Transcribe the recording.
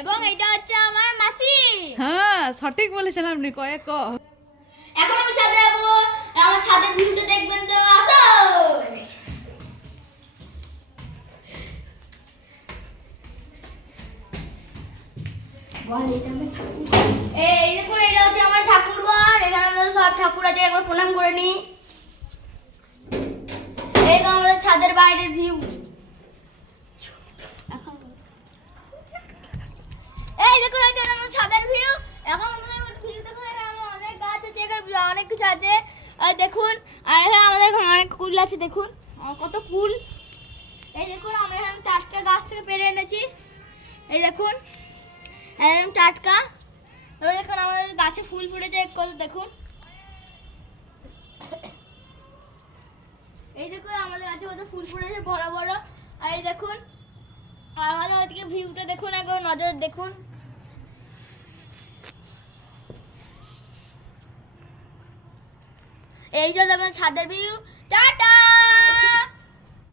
এবং এটা হচ্ছে আমার মাসি। হ্যাঁ সঠিক বলেছেন আপনি কয়েক এখন আমি ছাদে যাবো, আমার ছাদের ভিউটা দেখবেন তো, আসো। এই দেখুন এটা হচ্ছে আমার ঠাকুর ঘর, এখানে আমরা সব ঠাকুর আছে, একবার প্রণাম করে নিই। এই তো আমাদের ছাদের বাইরের ভিউ। এই দেখুন এটা আমাদের ছাদের ভিউ। এখন আমাদের ভিউ দেখুন, এখানে অনেক গাছ আছে, এখানে অনেক কিছু আছে। আর দেখুন, আর এখানে আমাদের এখানে অনেক কুল আছে, দেখুন কত কুল। এই দেখুন আমরা এখানে টাটকা গাছ থেকে পেরে এনেছি, এই দেখুন একদম টাটকা। এবার দেখুন আমাদের গাছে ফুল ফুটেছে কত, দেখুন এই দেখুন আমাদের গাছে কত ফুল ফুটেছে বড় বড়। আর এই দেখুন আমাদের ওইদিকে ভিউটা দেখুন, একবার নজর দেখুন। এই যে আমাদের ছাদের ভিউ। টাটা।